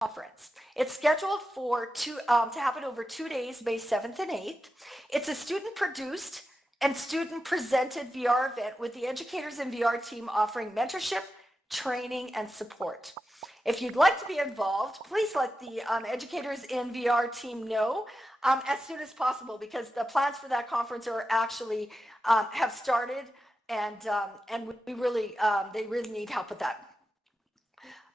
conference. It's scheduled to happen over 2 days, May 7th and 8th. It's a student-produced and student-presented VR event with the Educators in VR team offering mentorship, training, and support. If you'd like to be involved, please let the Educators in VR team know as soon as possible, because the plans for that conference are actually have started, and we really they really need help with that.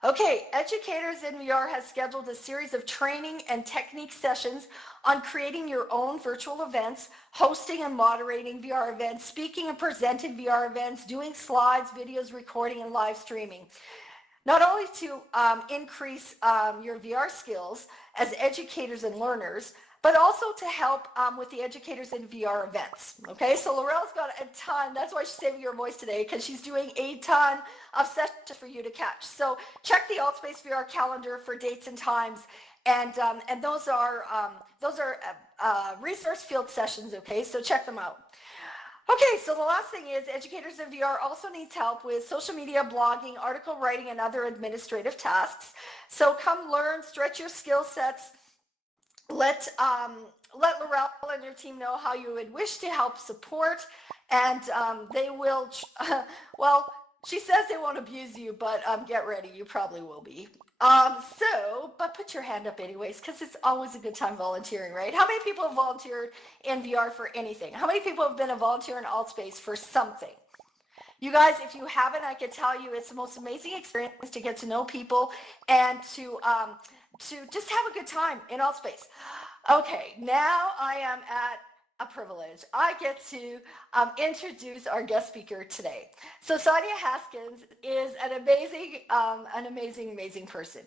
Okay, Educators in VR has scheduled a series of training and technique sessions on creating your own virtual events, hosting and moderating VR events, speaking and presenting VR events, doing slides, videos, recording, and live streaming. Not only to increase your VR skills as educators and learners, but also to help with the Educators in VR events. Okay, so Laurel's got a ton. That's why she's saving her voice today, because she's doing a ton of sessions for you to catch. So check the AltSpace VR calendar for dates and times, and those are resource field sessions. Okay, so check them out. Okay, so the last thing is Educators in VR also needs help with social media, blogging, article writing, and other administrative tasks. So come learn, stretch your skill sets. Let Laurel and your team know how you would wish to help support, and they will, well, she says they won't abuse you, but get ready, you probably will be. But put your hand up anyways, because it's always a good time volunteering, right? How many people have volunteered in VR for anything? How many people have been a volunteer in AltSpace for something? You guys, if you haven't, I can tell you it's the most amazing experience to get to know people and to just have a good time in AltSpace. Okay, now I am at a privilege. I get to introduce our guest speaker today. So Sonya Hastings is an amazing person.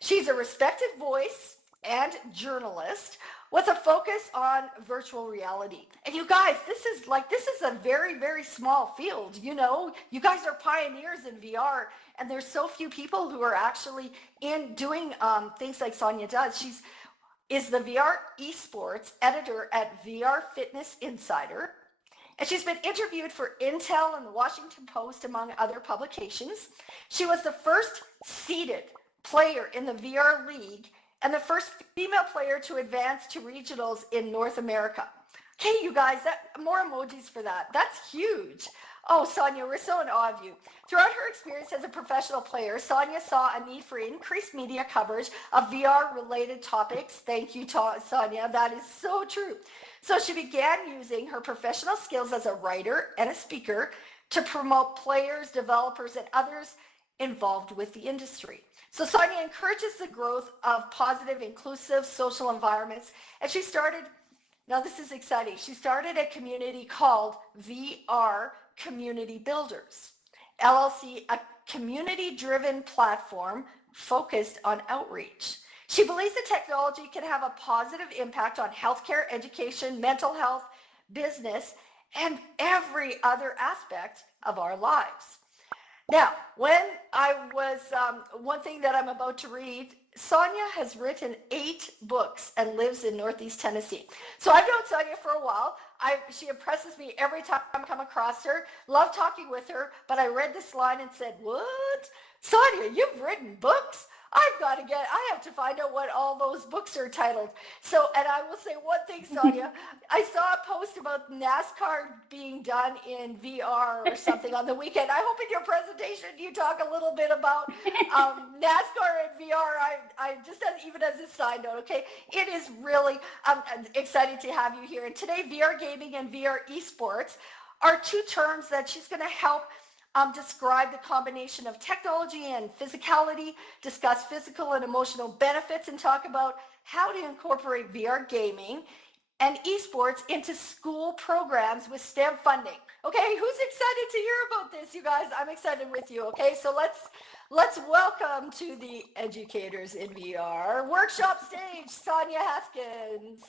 She's a respected voice and journalist with a focus on virtual reality. And you guys, this is a very small field. You know, you guys are pioneers in VR, and there's so few people who are actually in doing things like Sonya does. She's is the VR Esports Editor at VR Fitness Insider, and she's been interviewed for Intel and the Washington Post, among other publications. She was the first seeded player in the VR League and the first female player to advance to regionals in North America. Okay, you guys, more emojis for that. That's huge. Oh, Sonya, we're so in awe of you. Throughout her experience as a professional player, Sonya saw a need for increased media coverage of VR-related topics. Thank you, Sonya. That is so true. So she began using her professional skills as a writer and a speaker to promote players, developers, and others involved with the industry. So Sonya encourages the growth of positive, inclusive social environments, and she started, now this is exciting, she started a community called VR Community Builders, LLC, a community-driven platform focused on outreach. She believes that technology can have a positive impact on healthcare, education, mental health, business, and every other aspect of our lives. Now, when I was, one thing that I'm about to read, Sonya has written 8 books and lives in Northeast Tennessee. So I've known Sonya for a while. She impresses me every time I come across her. Love talking with her, but I read this line and said, what? Sonya, you've written books? I have to find out what all those books are titled. So, and I will say one thing, Sonya, I saw a post about NASCAR being done in VR or something on the weekend. I hope in your presentation you talk a little bit about NASCAR and VR. I just even as a side note, okay? It is really exciting to have you here. And today, VR gaming and VR esports are 2 terms that she's going to help describe the combination of technology and physicality, discuss physical and emotional benefits, and talk about how to incorporate VR gaming and esports into school programs with STEM funding. Okay, who's excited to hear about this, you guys? I'm excited with you. Okay, so let's welcome to the Educators in VR workshop stage, Sonya Hastings.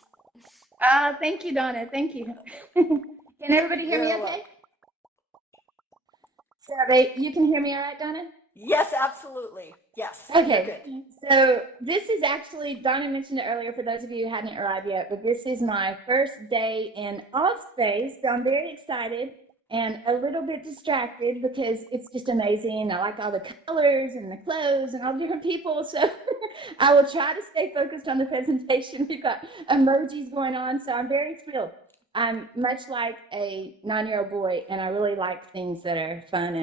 Thank you, Donna. Thank you. Can everybody hear me okay? So you can hear me all right, Donna? Yes, absolutely. Yes. Okay. So this is actually, Donna mentioned it earlier for those of you who hadn't arrived yet, but this is my first day in AltSpace, so I'm very excited. and a little bit distracted because it's just amazing. I like all the colors and the clothes and all the different people. So I will try to stay focused on the presentation. We've got emojis going on, so I'm very thrilled. I'm much like a 9-year-old boy, and I really like things that are fun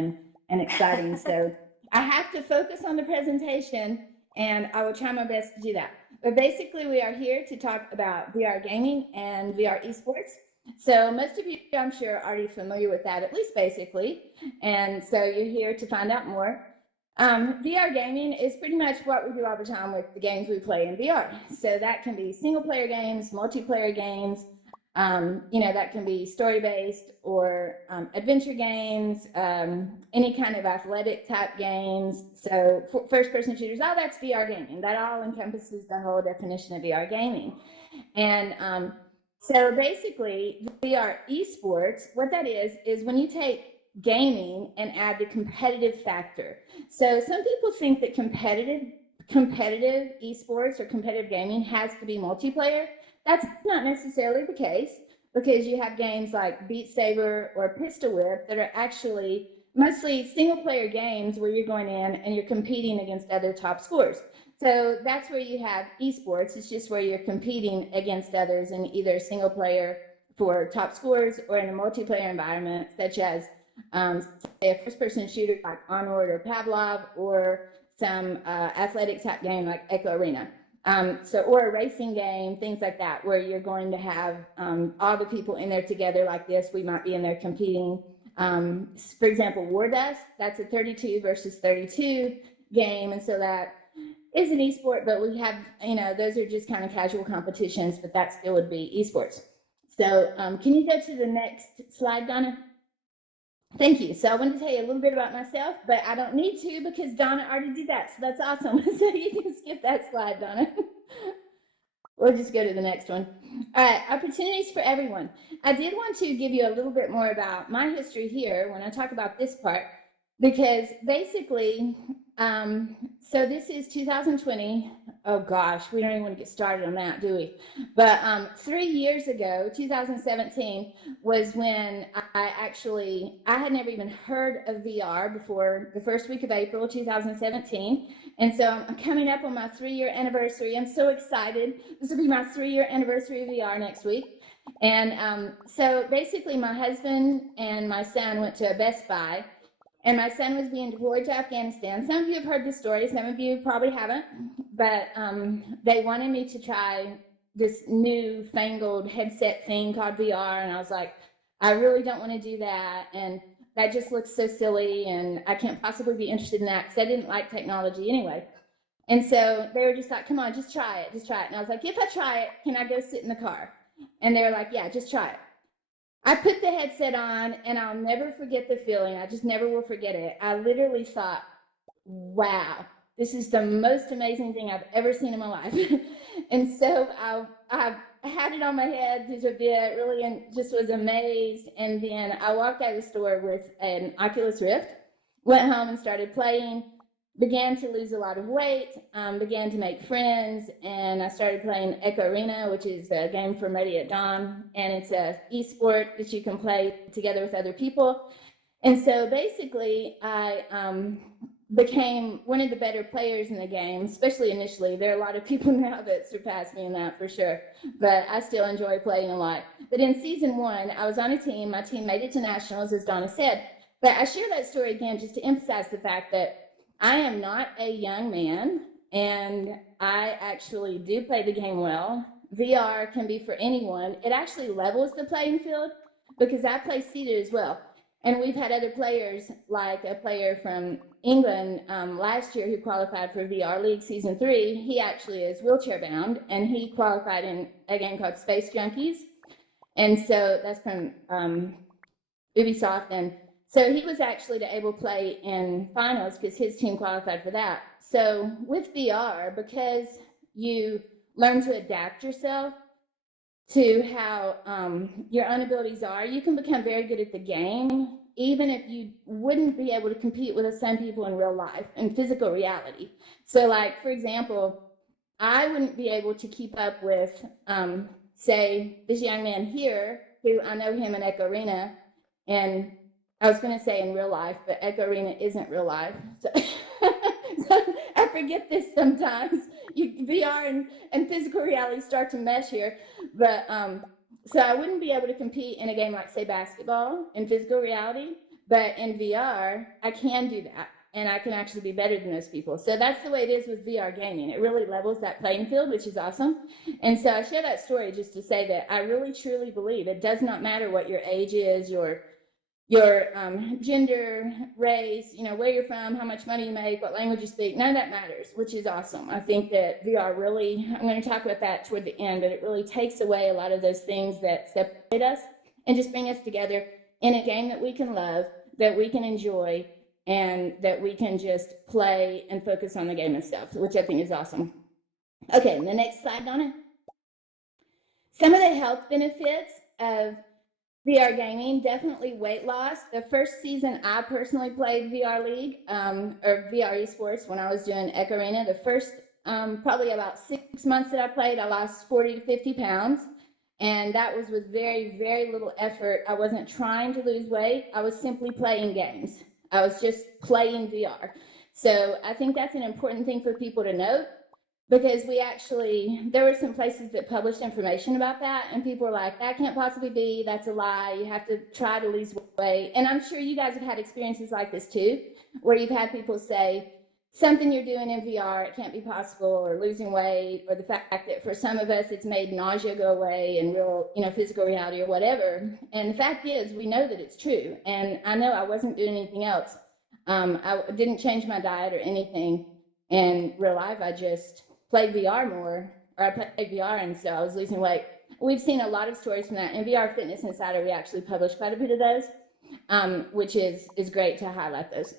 and exciting. So I have to focus on the presentation, and I will try my best to do that. But basically, we are here to talk about VR gaming and VR esports. So most of you, I'm sure, are already familiar with that, at least basically. And so you're here to find out more. VR gaming is pretty much what we do all the time with the games we play in VR. So that can be single player games, multiplayer games, that can be story based or adventure games, any kind of athletic type games. So first person shooters, all that's VR gaming. That all encompasses the whole definition of VR gaming. And so basically, VR esports, what that is when you take gaming and add the competitive factor. So some people think that competitive esports or competitive gaming has to be multiplayer. That's not necessarily the case, because you have games like Beat Saber or Pistol Whip that are actually mostly single player games where you're going in and you're competing against other top scores. So that's where you have esports. It's just where you're competing against others in either single player for top scores or in a multiplayer environment, such as say a first person shooter like Onward or Pavlov, or some athletic type game like Echo Arena. Or a racing game, things like that, where you're going to have all the people in there together like this. We might be in there competing. For example, War Dust, that's a 32 versus 32 game. And so that is an esport, but we have, those are just kind of casual competitions, but that still would be esports. So can you go to the next slide, Donna? Thank you. So I wanted to tell you a little bit about myself, but I don't need to because Donna already did that. So that's awesome. So you can skip that slide, Donna. We'll just go to the next one. All right, opportunities for everyone. I did want to give you a little bit more about my history here when I talk about this part, because basically, so this is 2020. Oh gosh, we don't even want to get started on that, do we? But 3 years ago, 2017, was when I had never even heard of VR before the first week of April 2017. And so I'm coming up on my 3-year anniversary. I'm so excited. This will be my 3-year anniversary of VR next week. And so basically my husband and my son went to a Best Buy, and my son was being deployed to Afghanistan. Some of you have heard this story, some of you probably haven't, but they wanted me to try this new fangled headset thing called VR, and I was like, I really don't want to do that, and that just looks so silly, and I can't possibly be interested in that because I didn't like technology anyway. And so they were just like, come on, just try it. And I was like, if I try it, can I go sit in the car? And they were like, yeah, just try it. I put the headset on, and I'll never forget the feeling. I just never will forget it. I literally thought, wow, this is the most amazing thing I've ever seen in my life. And so I had it on my head just a bit, really, and just was amazed. And then I walked out of the store with an Oculus Rift, went home and started playing, began to lose a lot of weight, began to make friends, and I started playing Echo Arena, which is a game from Ready at Dawn, and it's a esport that you can play together with other people. And so basically, I became one of the better players in the game, especially initially. There are a lot of people now that surpass me in that for sure, but I still enjoy playing a lot. But in season 1, I was on a team. My team made it to nationals, as Donna said. But I share that story again just to emphasize the fact that I am not a young man, and I actually do play the game well. VR can be for anyone. It actually levels the playing field because I play seated as well. And we've had other players, like a player from England last year who qualified for VR League Season 3. He actually is wheelchair bound, and he qualified in a game called Space Junkies. And so that's from Ubisoft. And so he was actually able to play in finals because his team qualified for that. So with VR, because you learn to adapt yourself to how your own abilities are, you can become very good at the game, even if you wouldn't be able to compete with the same people in real life and physical reality. So like, for example, I wouldn't be able to keep up with, say, this young man here, who I know him in Echo Arena, and I was going to say in real life, but Echo Arena isn't real life. So, so I forget this sometimes. VR and physical reality start to mesh here. But so I wouldn't be able to compete in a game like, say, basketball in physical reality. But in VR, I can do that. And I can actually be better than those people. So that's the way it is with VR gaming. It really levels that playing field, which is awesome. And so I share that story just to say that I really, truly believe it does not matter what your age is, your gender, race, where you're from, how much money you make, what language you speak, none of that matters, which is awesome. I think that VR really, I'm going to talk about that toward the end, but it really takes away a lot of those things that separate us and just bring us together in a game that we can love, that we can enjoy, and that we can just play and focus on the game itself, which I think is awesome. Okay, the next slide, Donna. Some of the health benefits of VR gaming, definitely weight loss. The first season I personally played VR League or VR Esports when I was doing Echo Arena, the first probably about 6 months that I played, I lost 40 to 50 pounds. And that was with very, very little effort. I wasn't trying to lose weight. I was simply playing games. I was just playing VR. So I think that's an important thing for people to note, because there were some places that published information about that, and people were like, that can't possibly be, that's a lie, you have to try to lose weight. And I'm sure you guys have had experiences like this too, where you've had people say something you're doing in VR, it can't be possible, or losing weight, or the fact that for some of us it's made nausea go away in real, physical reality or whatever. And the fact is, we know that it's true. And I know I wasn't doing anything else. I didn't change my diet or anything. In real life, I just played VR more, or I played VR, and so I was losing weight. We've seen a lot of stories from that. In VR Fitness Insider, we actually published quite a bit of those, which is great to highlight those.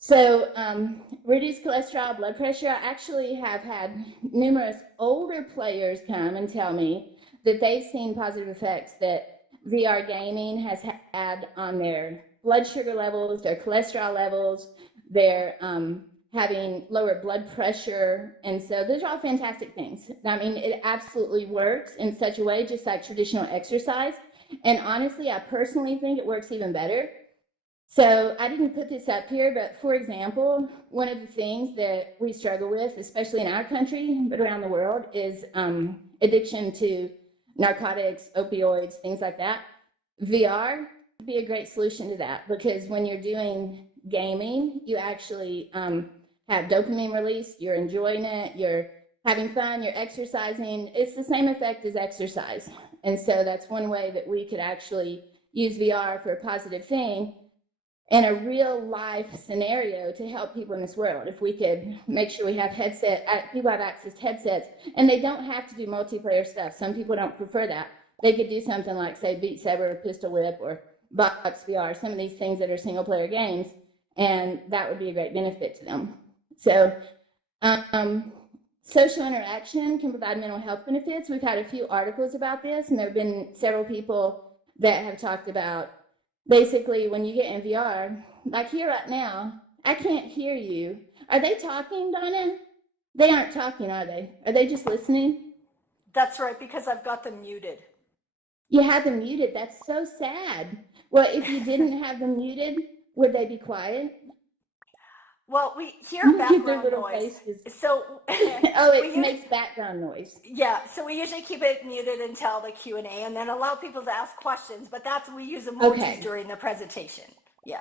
So reduced cholesterol, blood pressure. I actually have had numerous older players come and tell me that they've seen positive effects that VR gaming has had on their blood sugar levels, their cholesterol levels, their having lower blood pressure. And so those are all fantastic things. I mean, it absolutely works in such a way, just like traditional exercise. And honestly, I personally think it works even better. So I didn't put this up here, but for example, one of the things that we struggle with, especially in our country, but around the world, is addiction to narcotics, opioids, things like that. VR would be a great solution to that, because when you're doing gaming, you actually have dopamine release, you're enjoying it, you're having fun, you're exercising. It's the same effect as exercise. And so that's one way that we could actually use VR for a positive thing in a real life scenario to help people in this world. If we could make sure we have people have access to headsets, and they don't have to do multiplayer stuff. Some people don't prefer that. They could do something like, say, Beat Saber, or Pistol Whip, or Box VR, some of these things that are single player games, and that would be a great benefit to them. So social interaction can provide mental health benefits. We've had a few articles about this, and there have been several people that have talked about basically when you get in VR, like here right now, I can't hear you. Are they talking, Donna? They aren't talking, are they? Are they just listening? That's right, because I've got them muted. You have them muted. That's so sad. Well, if you didn't have them muted, would they be quiet? Well, we hear Look at their background little noise, faces. so Oh, we it use, makes background noise. yeah, so we usually keep it muted until the Q&A, and then allow people to ask questions. But we use emojis Okay. during the presentation. Yeah.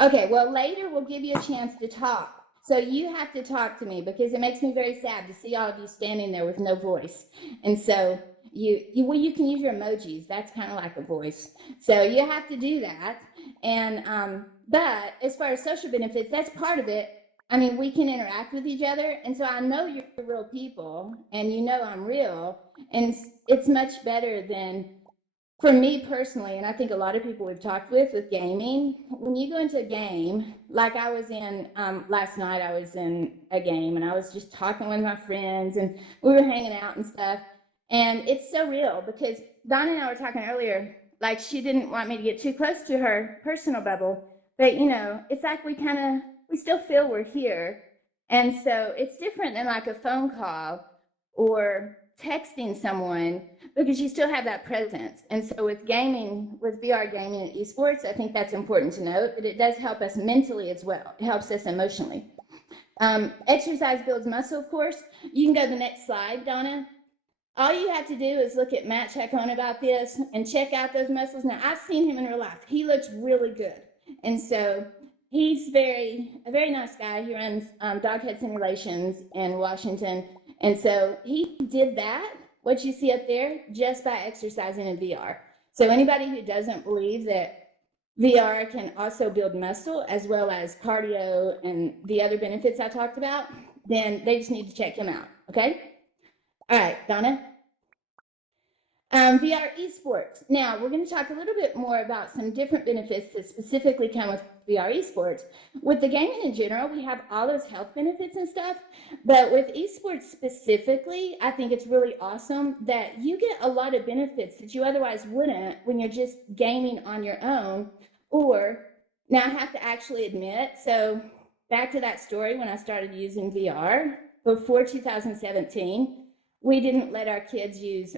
Okay, well, later we'll give you a chance to talk. So you have to talk to me, because it makes me very sad to see all of you standing there with no voice. And so you can use your emojis. That's kind of like a voice. So you have to do that. And but as far as social benefits, that's part of it. I mean, we can interact with each other, and so I know you're real people, and I'm real, and it's much better than, for me personally, and I think a lot of people we've talked with gaming, when you go into a game, like I was in last night, I was in a game and I was just talking with my friends and we were hanging out and stuff. And it's so real, because Donna and I were talking earlier, like she didn't want me to get too close to her personal bubble. But, it's like we still feel we're here. And so it's different than like a phone call or texting someone because you still have that presence. And so with gaming, with VR gaming and esports, I think that's important to note that it does help us mentally as well. It helps us emotionally. Exercise builds muscle, of course. You can go to the next slide, Donna. All you have to do is look at Matt Chacon about this and check out those muscles. Now, I've seen him in real life. He looks really good. And so he's a very nice guy. He runs Doghead Simulations in Washington. And so he did that, what you see up there, just by exercising in VR. So anybody who doesn't believe that VR can also build muscle as well as cardio and the other benefits I talked about, then they just need to check him out, okay? All right, Donna. VR Esports. Now, we're going to talk a little bit more about some different benefits that specifically come with VR Esports. With the gaming in general, we have all those health benefits and stuff, but with esports specifically, I think it's really awesome that you get a lot of benefits that you otherwise wouldn't when you're just gaming on your own. Or, now I have to actually admit, so back to that story when I started using VR, before 2017, we didn't let our kids use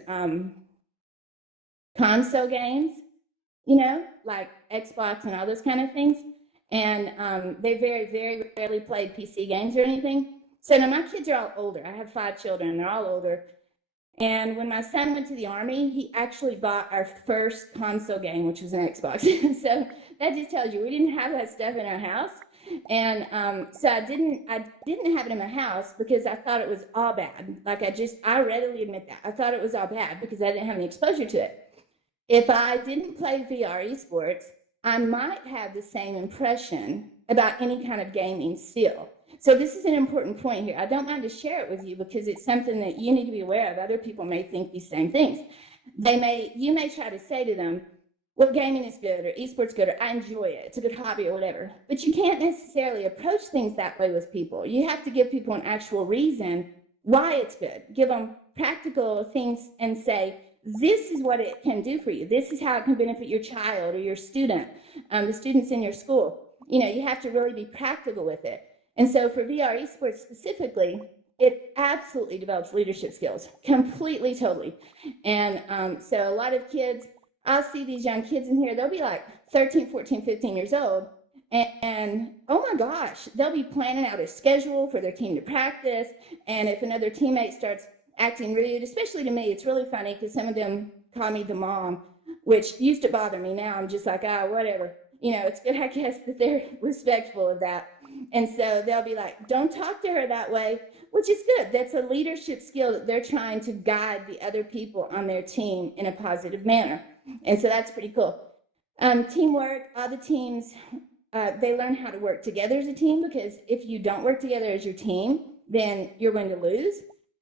console games, you know, like Xbox and all those kind of things. And they very, very rarely played PC games or anything. So now my kids are all older. I have 5 children, they're all older. And when my son went to the Army, he actually bought our first console game, which was an Xbox. So that just tells you we didn't have that stuff in our house. And so I didn't have it in my house because I thought it was all bad. Like I readily admit that. I thought it was all bad because I didn't have any exposure to it. If I didn't play VR esports, I might have the same impression about any kind of gaming still. So this is an important point here. I don't mind to share it with you because it's something that you need to be aware of. Other people may think these same things. You may try to say to them, well, gaming is good or esports good or I enjoy it. It's a good hobby or whatever. But you can't necessarily approach things that way with people. You have to give people an actual reason why it's good. Give them practical things and say, this is what it can do for you. This is how it can benefit your child or your student, the students in your school. You know, you have to really be practical with it. And so for VR esports specifically, it absolutely develops leadership skills, completely, totally. And so a lot of kids, I'll see these young kids in here, they'll be like 13, 14, 15 years old. And oh my gosh, they'll be planning out a schedule for their team to practice. And if another teammate starts acting rude, especially to me, it's really funny because some of them call me the mom, which used to bother me. Now I'm just like, whatever. You know, it's good, I guess, that they're respectful of that. And so they'll be like, don't talk to her that way, which is good. That's a leadership skill that they're trying to guide the other people on their team in a positive manner. And so that's pretty cool. Teamwork, other teams, they learn how to work together as a team, because if you don't work together as your team, then you're going to lose.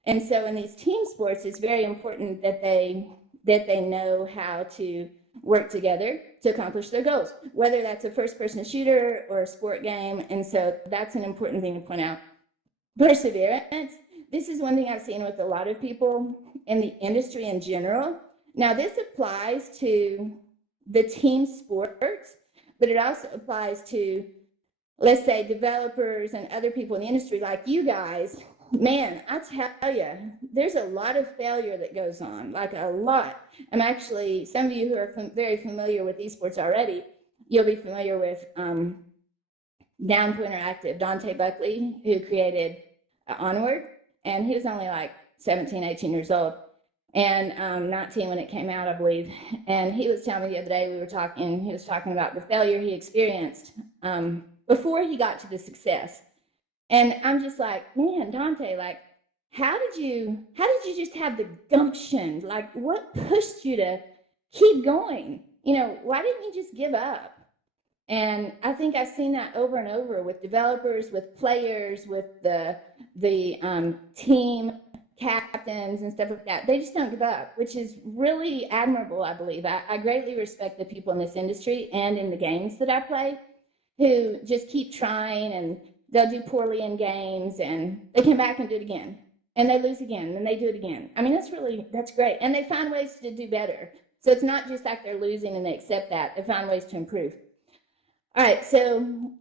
And so in these team sports, it's very important that they know how to work together to accomplish their goals, whether that's a first-person shooter or a sport game. And so that's an important thing to point out. Perseverance. This is one thing I've seen with a lot of people in the industry in general. Now, this applies to the team sports, but it also applies to, let's say, developers and other people in the industry like you guys. Man, I tell you, there's a lot of failure that goes on, like a lot. I'm actually, some of you who are very familiar with esports already, you'll be familiar with Down to Interactive, Dante Buckley, who created Onward, and he was only like 17, 18 years old, and 19 when it came out, I believe. And he was telling me the other day, he was talking about the failure he experienced before he got to the success. And I'm just like, man, Dante, like, how did you just have the gumption? Like, what pushed you to keep going? You know, why didn't you just give up? And I think I've seen that over and over with developers, with players, with the team captains and stuff like that. They just don't give up, which is really admirable, I believe. I greatly respect the people in this industry and in the games that I play who just keep trying, and they'll do poorly in games and they come back and do it again. And they lose again and they do it again. I mean, that's great. And they find ways to do better. So it's not just like they're losing and they accept that. They find ways to improve. All right, so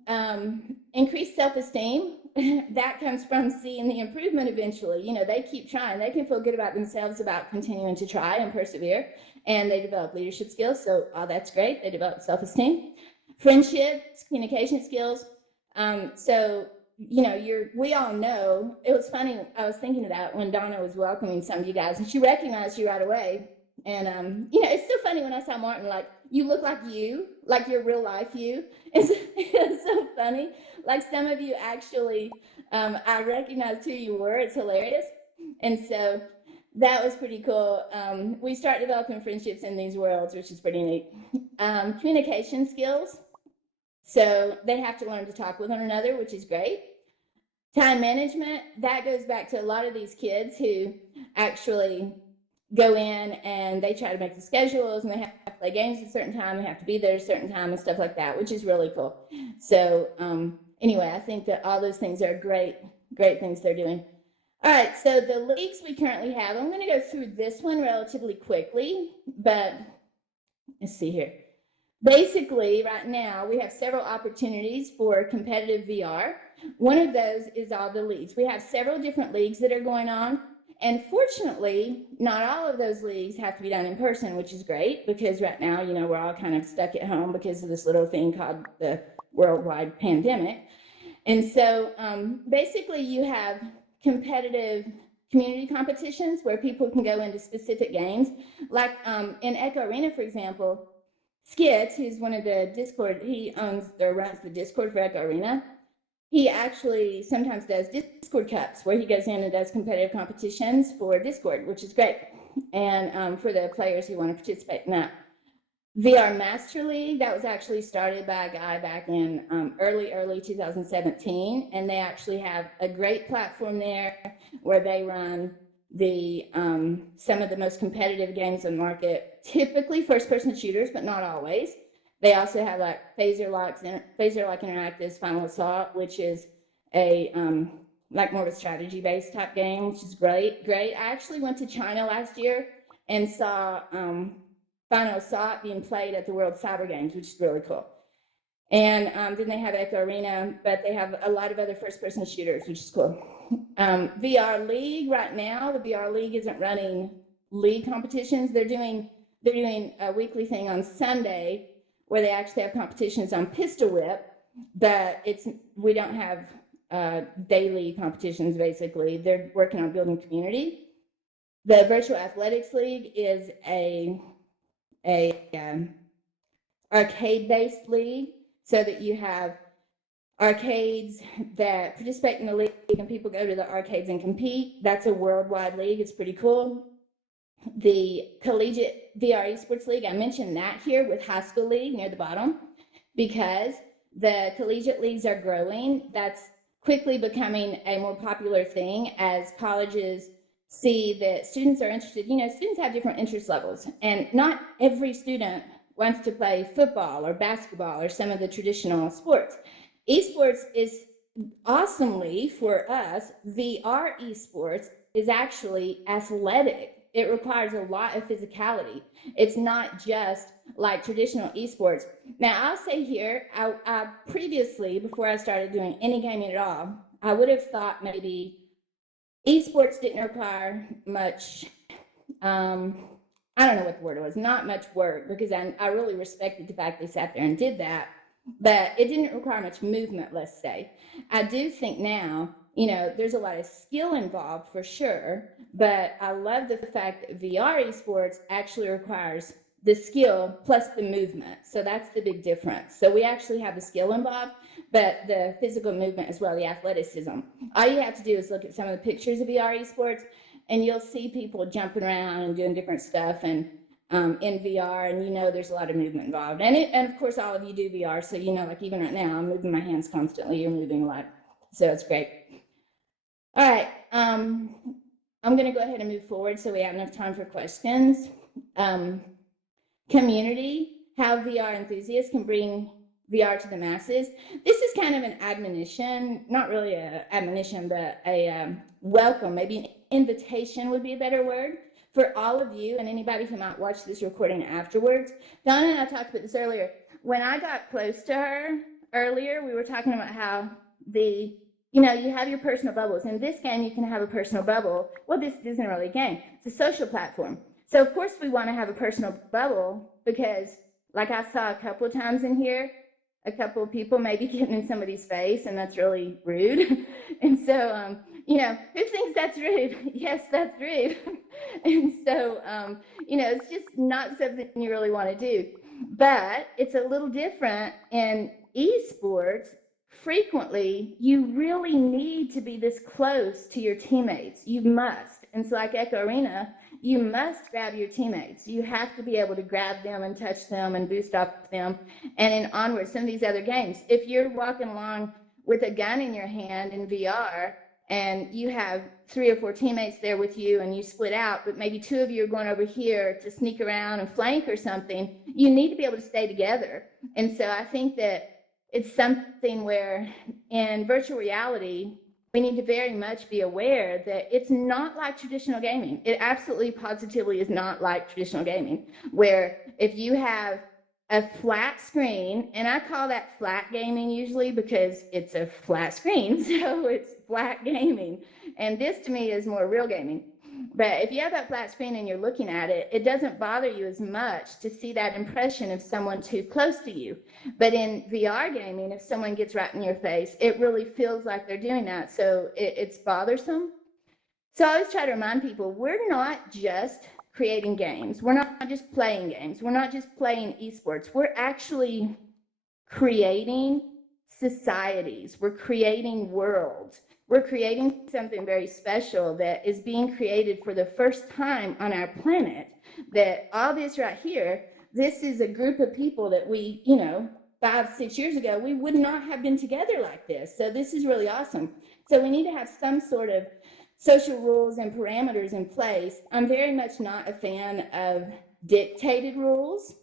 increased self-esteem. that comes from seeing the improvement eventually. They keep trying. They can feel good about themselves about continuing to try and persevere, and they develop leadership skills. So that's great. They develop self-esteem, friendships, communication skills. So we all know. It was funny. I was thinking of that when Donna was welcoming some of you guys, and she recognized you right away. And it's so funny when I saw Martin, like, you look like your real life you. It's so funny. Like, some of you actually, I recognized who you were. It's hilarious. And so that was pretty cool. We start developing friendships in these worlds, which is pretty neat. Communication skills. So they have to learn to talk with one another, which is great. Time management, that goes back to a lot of these kids who actually go in and they try to make the schedules, and they have to play games at a certain time, they have to be there at a certain time and stuff like that, which is really cool. So anyway, I think that all those things are great things they're doing. All right, so the leagues we currently have, I'm going to go through this one relatively quickly, but let's see here. Basically, right now, we have several opportunities for competitive VR. One of those is all the leagues. We have several different leagues that are going on. And fortunately, not all of those leagues have to be done in person, which is great, because right now, we're all kind of stuck at home because of this little thing called the worldwide pandemic. And so basically, you have competitive community competitions where people can go into specific games. Like in Echo Arena, for example, Skits, who's one of the Discord, he owns or runs the Discord for Echo Arena. He actually sometimes does Discord Cups, where he goes in and does competitive competitions for Discord, which is great. And for the players who want to participate in that. VR Master League, that was actually started by a guy back in early 2017, and they actually have a great platform there where they run the some of the most competitive games on the market, typically first-person shooters, but not always. They also have like Phaser-like Interactive's Final Assault, which is a like more of a strategy-based type game, which is great. I actually went to China last year and saw Final Assault being played at the World Cyber Games, which is really cool. And then they have Echo Arena, but they have a lot of other first-person shooters, which is cool. VR League right now, the VR League isn't running league competitions. They're doing a weekly thing on Sunday where they actually have competitions on Pistol Whip, but we don't have daily competitions. Basically, they're working on building community. The Virtual Athletics League is a arcade-based league, so that you have arcades that participate in the league and people go to the arcades and compete. That's a worldwide league. It's pretty cool. The Collegiate VR Esports League, I mentioned that here with High School League near the bottom, because the collegiate leagues are growing. That's quickly becoming a more popular thing as colleges see that students are interested. Students have different interest levels, and not every student wants to play football or basketball or some of the traditional sports. Esports is awesomely for us. VR esports is actually athletic. It requires a lot of physicality. It's not just like traditional esports. Now, I'll say here, I previously, before I started doing any gaming at all, I would have thought maybe esports didn't require much, I don't know what the word was, not much work, because I really respected the fact they sat there and did that, but it didn't require much movement, let's say. I do think now, there's a lot of skill involved for sure, but I love the fact that VR esports actually requires the skill plus the movement. So that's the big difference. So we actually have the skill involved, but the physical movement as well, the athleticism. All you have to do is look at some of the pictures of VR esports, and you'll see people jumping around and doing different stuff and in VR, and there's a lot of movement involved. And of course, all of you do VR, so like even right now, I'm moving my hands constantly. You're moving a lot, so it's great. All right, I'm going to go ahead and move forward so we have enough time for questions. Community, how VR enthusiasts can bring VR to the masses. This is kind of an admonition, not really an admonition, but a welcome, maybe an invitation would be a better word, for all of you and anybody who might watch this recording afterwards. Donna and I talked about this earlier. When I got close to her earlier, we were talking about how the you have your personal bubbles. In this game, you can have a personal bubble. Well, this isn't really a game. It's a social platform. So, of course, we want to have a personal bubble because, like I saw a couple of times in here, a couple of people maybe getting in somebody's face, and that's really rude. And so, who thinks that's rude? Yes, that's rude. And so, it's just not something you really want to do. But it's a little different in esports. Frequently, you really need to be this close to your teammates. You must. And so, like Echo Arena, you must grab your teammates. You have to be able to grab them and touch them and boost up them. And in Onward, some of these other games, if you're walking along with a gun in your hand in VR and you have 3 or 4 teammates there with you and you split out, but maybe 2 of you are going over here to sneak around and flank or something, you need to be able to stay together. And so I think that it's something where in virtual reality, we need to very much be aware that it's not like traditional gaming. It absolutely positively is not like traditional gaming, where if you have a flat screen, and I call that flat gaming usually because it's a flat screen, so it's flat gaming. And this to me is more real gaming. But if you have that flat screen and you're looking at it, it doesn't bother you as much to see that impression of someone too close to you. But in VR gaming, if someone gets right in your face, it really feels like they're doing that. So it's bothersome. So I always try to remind people, we're not just creating games. We're not just playing games. We're not just playing esports. We're actually creating societies. We're creating worlds. We're creating something very special that is being created for the first time on our planet. That all this right here, this is a group of people that we, 5, 6 years ago, we would not have been together like this. So this is really awesome. So we need to have some sort of social rules and parameters in place. I'm very much not a fan of dictated rules,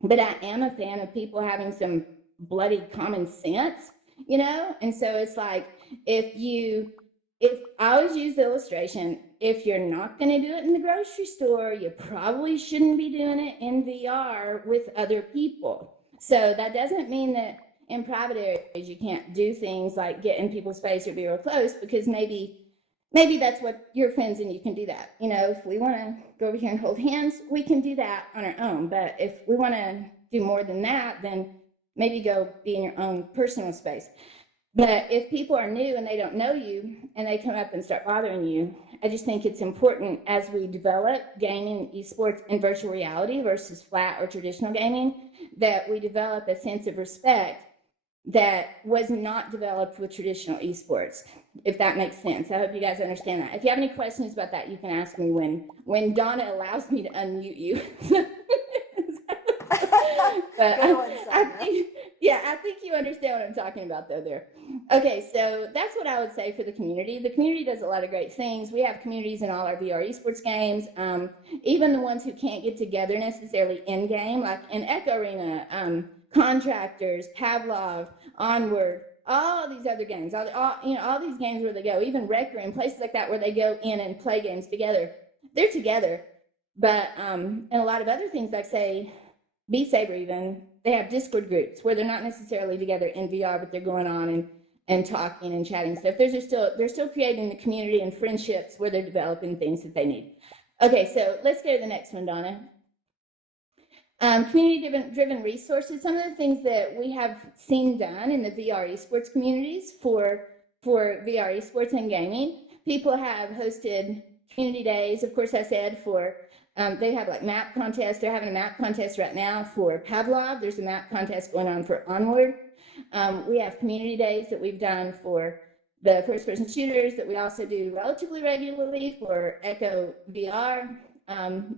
but I am a fan of people having some bloody common sense, And so it's like if I always use the illustration, if you're not going to do it in the grocery store, you probably shouldn't be doing it in VR with other people. So that doesn't mean that in private areas you can't do things like get in people's face or be real close, because maybe that's what you're friends and you can do that. If we want to go over here and hold hands, we can do that on our own. But if we want to do more than that, then maybe go be in your own personal space. But if people are new and they don't know you and they come up and start bothering you, I just think it's important as we develop gaming, esports, and virtual reality versus flat or traditional gaming, that we develop a sense of respect that was not developed with traditional esports, if that makes sense. I hope you guys understand that. If you have any questions about that, you can ask me when Donna allows me to unmute you. But I think you understand what I'm talking about though there. Okay, so that's what I would say for the community. The community does a lot of great things. We have communities in all our VR esports games, even the ones who can't get together necessarily in game, like in Echo Arena, Contractors, Pavlov, Onward, all these other games, all these games where they go, even Rec Room, places like that where they go in and play games together. They're together, but and a lot of other things, like say Beat Saber, even they have Discord groups where they're not necessarily together in VR, but they're going on and talking and chatting stuff. They're still creating the community and friendships where they're developing things that they need. Okay, so let's go to the next one, Donna. Community-driven resources. Some of the things that we have seen done in the VR esports communities for VR esports and gaming, people have hosted community days. Of course, I said they have like map contests. They're having a map contest right now for Pavlov. There's a map contest going on for Onward. We have community days that we've done for the first-person shooters that we also do relatively regularly for Echo VR,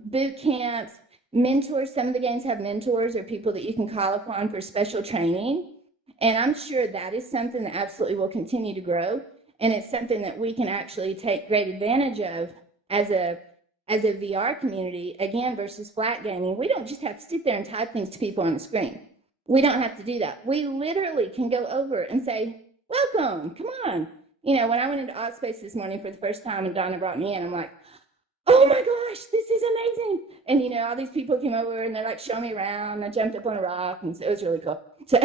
boot camps, mentors. Some of the games have mentors or people that you can call upon for special training. And I'm sure that is something that absolutely will continue to grow. And it's something that we can actually take great advantage of as a VR community, again, versus flat gaming. We don't just have to sit there and type things to people on the screen. We don't have to do that. We literally can go over and say, welcome, come on. When I went into Odspace this morning for the first time and Donna brought me in, I'm like, oh my gosh, this is amazing. And, all these people came over and they're like showing me around. I jumped up on a rock, and so it was really cool. So,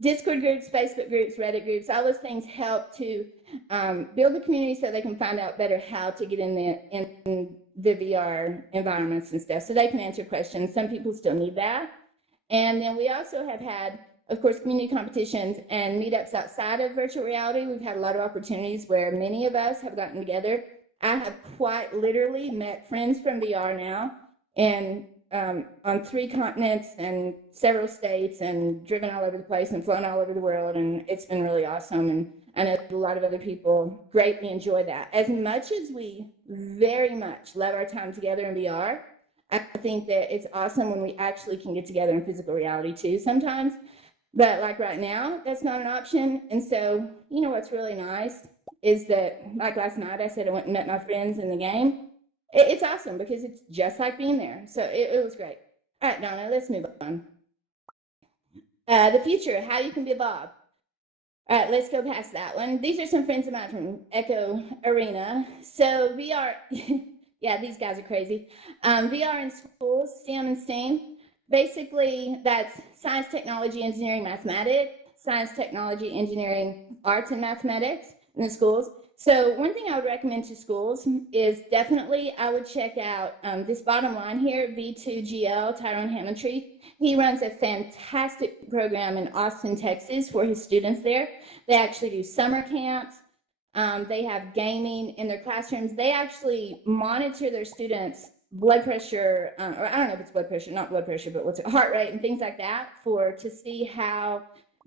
Discord groups, Facebook groups, Reddit groups, all those things help to build the community so they can find out better how to get in the VR environments and stuff, so they can answer questions. Some people still need that. And then we also have had, of course, community competitions and meetups outside of virtual reality. We've had a lot of opportunities where many of us have gotten together. I have quite literally met friends from VR now, and on 3 continents and several states, and driven all over the place and flown all over the world, and it's been really awesome. And I know a lot of other people greatly enjoy that. As much as we very much love our time together in VR, I think that it's awesome when we actually can get together in physical reality too sometimes. But like right now, that's not an option. And so, you know, what's really nice is that, like last night, I said I went and met my friends in the game. It's awesome because it's just like being there. So it was great. All right, Donna, let's move on. The future, how you can be Bob. All right, let's go past that one. These are some friends of mine from Echo Arena. So VR, yeah, these guys are crazy. VR in schools, STEM and STEAM. Basically, that's science, technology, engineering, mathematics, science, technology, engineering, arts, and mathematics in the schools. So one thing I would recommend to schools is definitely I would check out this bottom line here, V2GL, Tyrone Hammondtree. He runs a fantastic program in Austin, Texas for his students there. They actually do summer camps. They have gaming in their classrooms. They actually monitor their students' blood pressure, or I don't know if it's blood pressure, not blood pressure, but what's it, heart rate and things like that, to see how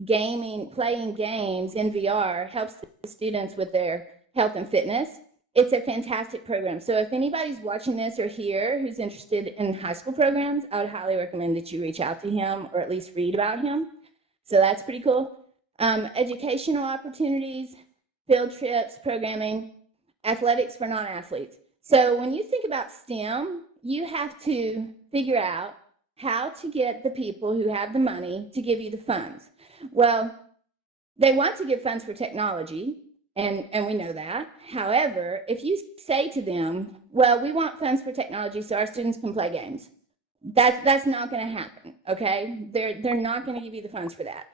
playing games in VR helps the students with their health and fitness. It's a fantastic program. So if anybody's watching this or here who's interested in high school programs, I would highly recommend that you reach out to him or at least read about him. So that's pretty cool. Educational opportunities, field trips, programming, athletics for non-athletes. So when you think about STEM, you have to figure out how to get the people who have the money to give you the funds. Well, they want to give funds for technology, and we know that. However, if you say to them, well, we want funds for technology so our students can play games, that's not going to happen, okay? They're not going to give you the funds for that.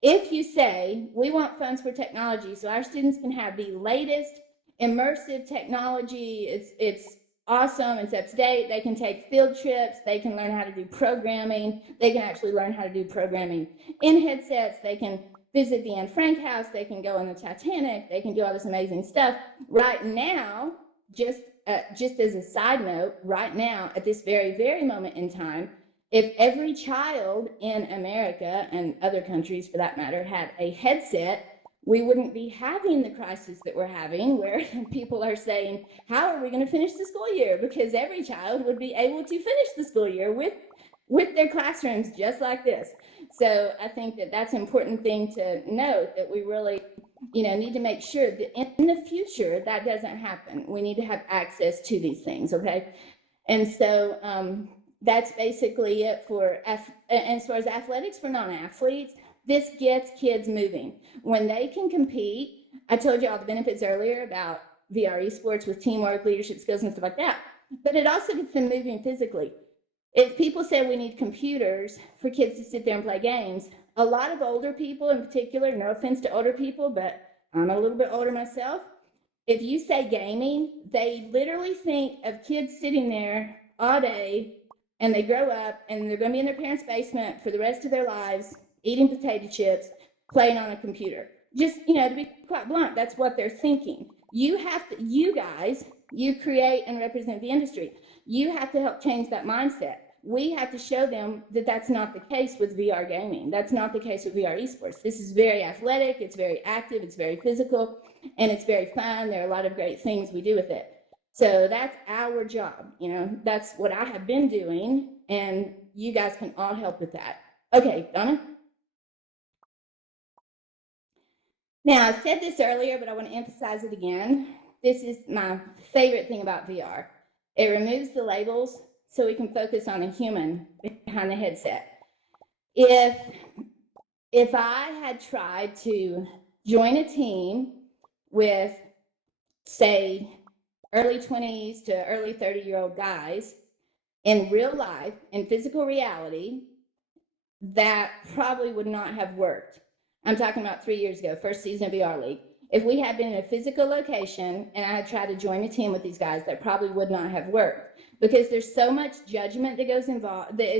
If you say, we want funds for technology so our students can have the latest immersive technology, it's awesome, it's up to date, they can take field trips, they can learn how to do programming, they can actually learn how to do programming in headsets, they can visit the Anne Frank house, they can go on the Titanic, they can do all this amazing stuff. Right now, just as a side note, right now, at this very, very moment in time, if every child in America and other countries for that matter had a headset, we wouldn't be having the crisis that we're having where people are saying, how are we going to finish the school year? Because every child would be able to finish the school year with their classrooms just like this. So I think that that's an important thing to note, that we really need to make sure that in the future that doesn't happen. We need to have access to these things, okay? And so that's basically it for as far as athletics for non-athletes. This gets kids moving when they can compete. I told you all the benefits earlier about VR esports with teamwork, leadership skills, and stuff like that. But it also gets them moving physically. If people say we need computers for kids to sit there and play games, a lot of older people in particular, no offense to older people, but I'm a little bit older myself, if you say gaming, they literally think of kids sitting there all day, and they grow up and they're going to be in their parents' basement for the rest of their lives, eating potato chips, playing on a computer. Just, to be quite blunt, that's what they're thinking. You guys, you create and represent the industry. You have to help change that mindset. We have to show them that that's not the case with VR gaming. That's not the case with VR esports. This is very athletic, it's very active, it's very physical, and it's very fun. There are a lot of great things we do with it. So that's our job. That's what I have been doing, and you guys can all help with that. Okay, Donna? Now, I said this earlier, but I want to emphasize it again. This is my favorite thing about VR. It removes the labels so we can focus on a human behind the headset. If I had tried to join a team with, say, early 20s to early 30-year-old guys in real life, in physical reality, that probably would not have worked. I'm talking about 3 years ago, first season of VR League. If we had been in a physical location and I had tried to join a team with these guys, that probably would not have worked, because there's so much judgment that is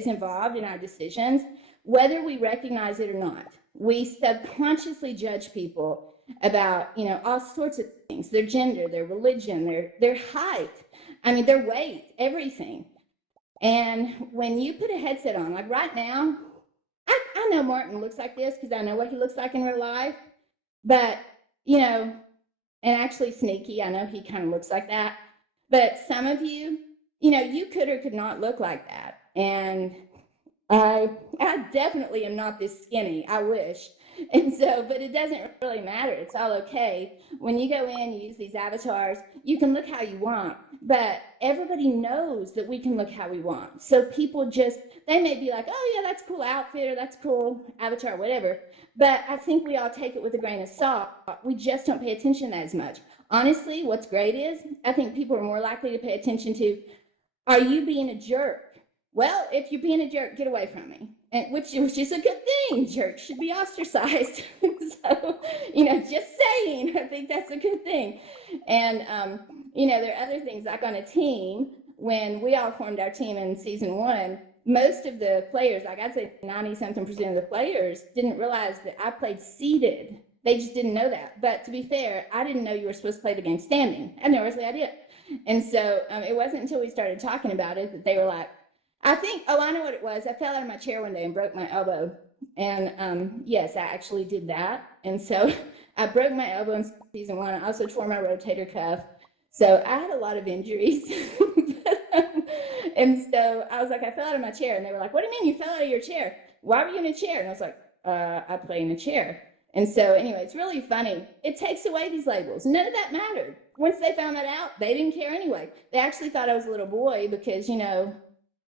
involved in our decisions, whether we recognize it or not. We subconsciously judge people about, all sorts of things: their gender, their religion, their height, their weight, everything. And when you put a headset on, like right now, I know Martin looks like this because I know what he looks like in real life. But, and actually Sneaky, I know he kind of looks like that. But some of you, you could or could not look like that. And I definitely am not this skinny. I wish. And so, but it doesn't really matter. It's all okay. When you go in, you use these avatars, you can look how you want, but everybody knows that we can look how we want. So people just, they may be like, oh yeah, that's a cool outfit, or that's a cool avatar, whatever. But I think we all take it with a grain of salt. We just don't pay attention to that as much. Honestly, what's great is I think people are more likely to pay attention to, are you being a jerk? Well, if you're being a jerk, get away from me. And which is a good thing. Jerks should be ostracized. So, just saying, I think that's a good thing. And, there are other things, like on a team, when we all formed our team in season 1, most of the players, like I'd say 90-something% of the players, didn't realize that I played seated. They just didn't know that. But to be fair, I didn't know you were supposed to play the game standing. I had no earthly idea. And so it wasn't until we started talking about it that they were like, I know what it was. I fell out of my chair one day and broke my elbow. And yes, I actually did that. And so I broke my elbow in season 1. I also tore my rotator cuff. So I had a lot of injuries. And so I was like, I fell out of my chair. And they were like, what do you mean you fell out of your chair? Why were you in a chair? And I was like, I play in a chair. And so anyway, it's really funny. It takes away these labels. None of that mattered. Once they found that out, they didn't care anyway. They actually thought I was a little boy because,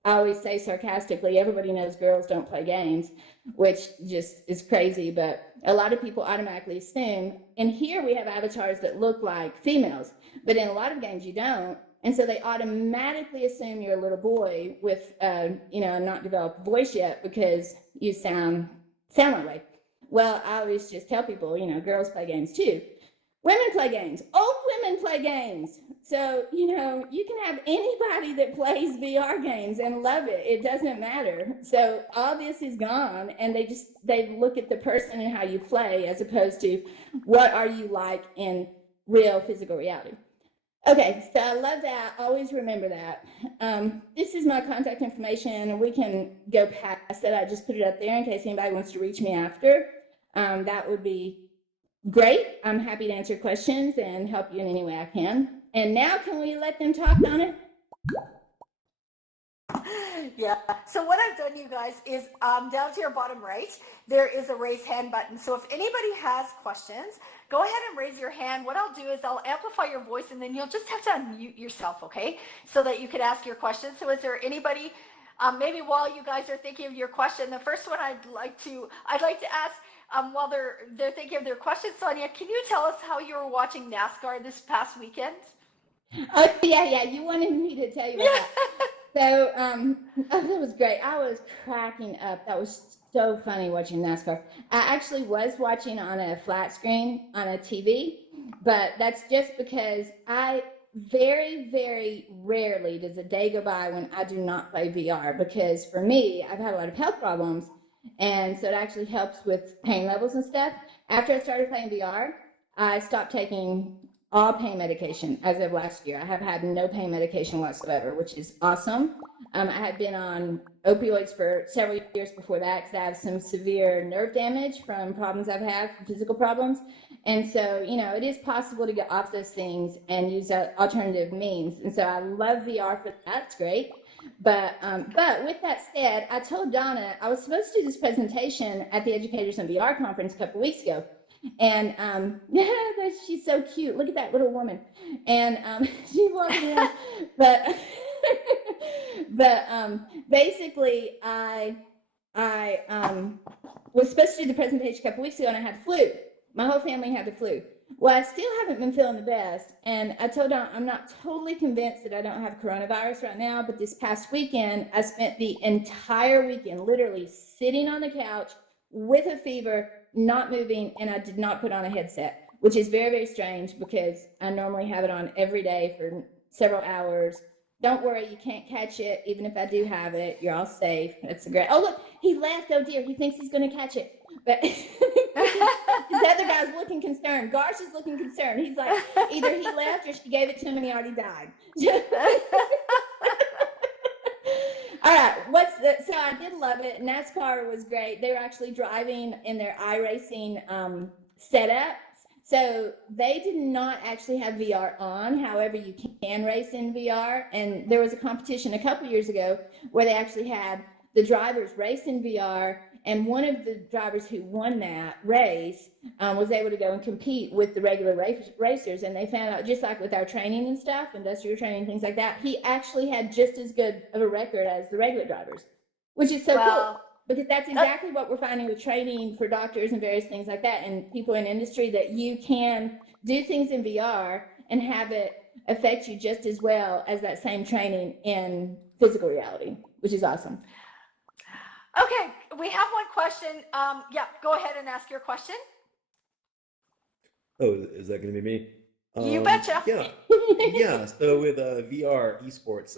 I always say sarcastically, everybody knows girls don't play games, which just is crazy, but a lot of people automatically assume. And here we have avatars that look like females, but in a lot of games you don't. And so they automatically assume you're a little boy with, a not developed voice yet because you sound that way. Well, I always just tell people, girls play games too. Women play games. Old women play games. So, you can have anybody that plays VR games and love it. It doesn't matter. So all this is gone, and they look at the person and how you play as opposed to what are you like in real physical reality. Okay, so I love that. Always remember that. This is my contact information, and we can go past that. I just put it up there in case anybody wants to reach me after. That would be great. I'm happy to answer questions and help you in any way I can. And now can we let them talk on it? Yeah. So what I've done, you guys, is down to your bottom right, there is a raise hand button. So if anybody has questions, go ahead and raise your hand. What I'll do is I'll amplify your voice, and then you'll just have to unmute yourself, okay? So that you can ask your question. So is there anybody, maybe while you guys are thinking of your question, the first one I'd like to ask, while they're thinking of their question, Sonya, can you tell us how you were watching NASCAR this past weekend? Oh yeah. You wanted me to tell you about that. So that was great. I was cracking up. That was so funny watching NASCAR. I actually was watching on a flat screen on a TV, but that's just because I very, very rarely does a day go by when I do not play VR, because for me, I've had a lot of health problems. And so it actually helps with pain levels and stuff. After I started playing VR, I stopped taking all pain medication as of last year. I have had no pain medication whatsoever, which is awesome. I had been on opioids for several years before that because I have some severe nerve damage from problems I've had, physical problems. And so, it is possible to get off those things and use alternative means. And so I love VR for that. It's great. But with that said, I told Donna I was supposed to do this presentation at the Educators in VR conference a couple of weeks ago. And she's so cute. Look at that little woman. And she's walking around. But basically, I was supposed to do the presentation a couple weeks ago, and I had the flu. My whole family had the flu. Well, I still haven't been feeling the best. And I told her I'm not totally convinced that I don't have coronavirus right now, but this past weekend, I spent the entire weekend literally sitting on the couch with a fever, not moving, and I did not put on a headset, which is very, very strange because I normally have it on every day for several hours. Don't worry, you can't catch it. Even if I do have it, you're all safe. That's a great. Oh, look, he left. Oh, dear. He thinks he's going to catch it. But this other guy's looking concerned. Garsh is looking concerned. He's like, either he left or she gave it to him and he already died. All right, so I did love it. NASCAR was great. They were actually driving in their iRacing setup. So they did not actually have VR on. However, you can race in VR. And there was a competition a couple years ago where they actually had the drivers race in VR. And one of the drivers who won that race was able to go and compete with the regular racers. And they found out, just like with our training and stuff, industrial training, things like that, he actually had just as good of a record as the regular drivers, which is so cool. Because that's exactly what we're finding with training for doctors and various things like that, and people in industry, that you can do things in VR and have it affect you just as well as that same training in physical reality, which is awesome. Okay, we have one question. Yeah, go ahead and ask your question. Oh, is that going to be me? You betcha. Yeah. So with VR esports,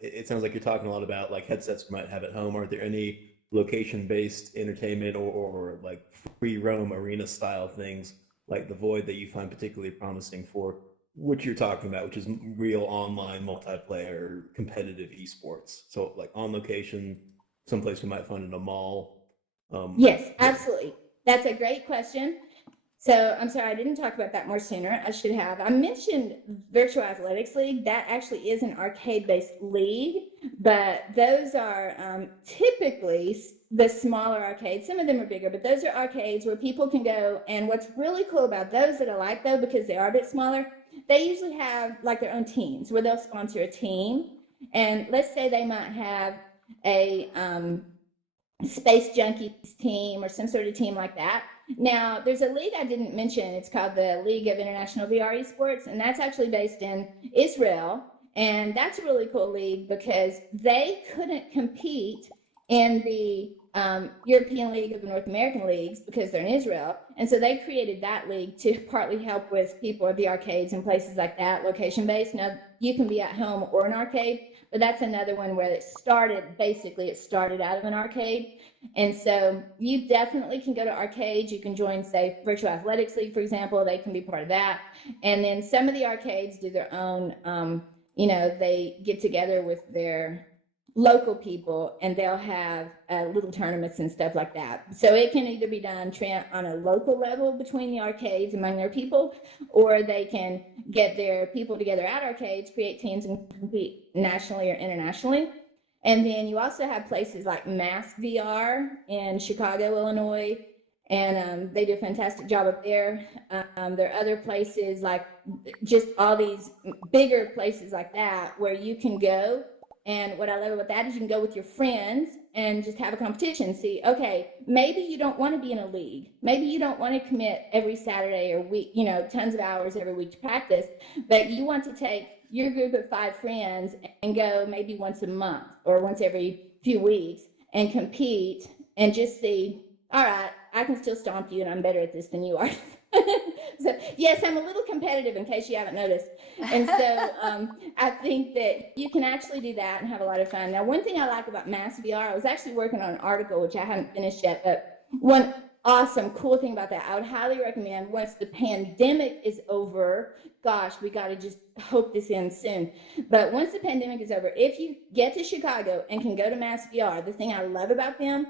it sounds like you're talking a lot about like headsets you might have at home. Are there any location-based entertainment or like free roam arena style things like the Void that you find particularly promising for what you're talking about, which is real online multiplayer competitive esports? So like on location, someplace we might find in a mall. Yes, absolutely. That's a great question. So I'm sorry, I didn't talk about that more sooner. I should have. I mentioned Virtual Athletics League. That actually is an arcade-based league, but those are typically the smaller arcades. Some of them are bigger, but those are arcades where people can go. And what's really cool about those that I like, though, because they are a bit smaller, they usually have like their own teams where they'll sponsor a team. And let's say they might have a Space Junkies team or some sort of team like that. Now, there's a league I didn't mention. It's called the League of International VR Esports, and that's actually based in Israel. And that's a really cool league because they couldn't compete in the European League of the North American Leagues because they're in Israel. And so they created that league to partly help with people at the arcades and places like that, location-based. Now, you can be at home or an arcade, but that's another one where it started out of an arcade. And so you definitely can go to arcades. You can join, say, Virtual Athletics League, for example. They can be part of that. And then some of the arcades do their own, they get together with their local people and they'll have little tournaments and stuff like that. So it can either be done, Trent, on a local level between the arcades among their people, or they can get their people together at arcades, create teams, and compete nationally or internationally. And then you also have places like Mass VR in Chicago, Illinois, and they do a fantastic job up there. There are other places like just all these bigger places like that where you can go. And what I love about that is you can go with your friends and just have a competition. See, okay, maybe you don't want to be in a league. Maybe you don't want to commit every Saturday or week, tons of hours every week to practice, but you want to take your group of 5 friends and go maybe once a month or once every few weeks and compete and just see, all right, I can still stomp you and I'm better at this than you are. So yes, I'm a little competitive in case you haven't noticed. And so I think that you can actually do that and have a lot of fun. Now, one thing I like about Mass VR, I was actually working on an article, which I haven't finished yet, but one awesome, cool thing about that, I would highly recommend once the pandemic is over, gosh, we got to just hope this ends soon. But once the pandemic is over, if you get to Chicago and can go to Mass VR, the thing I love about them,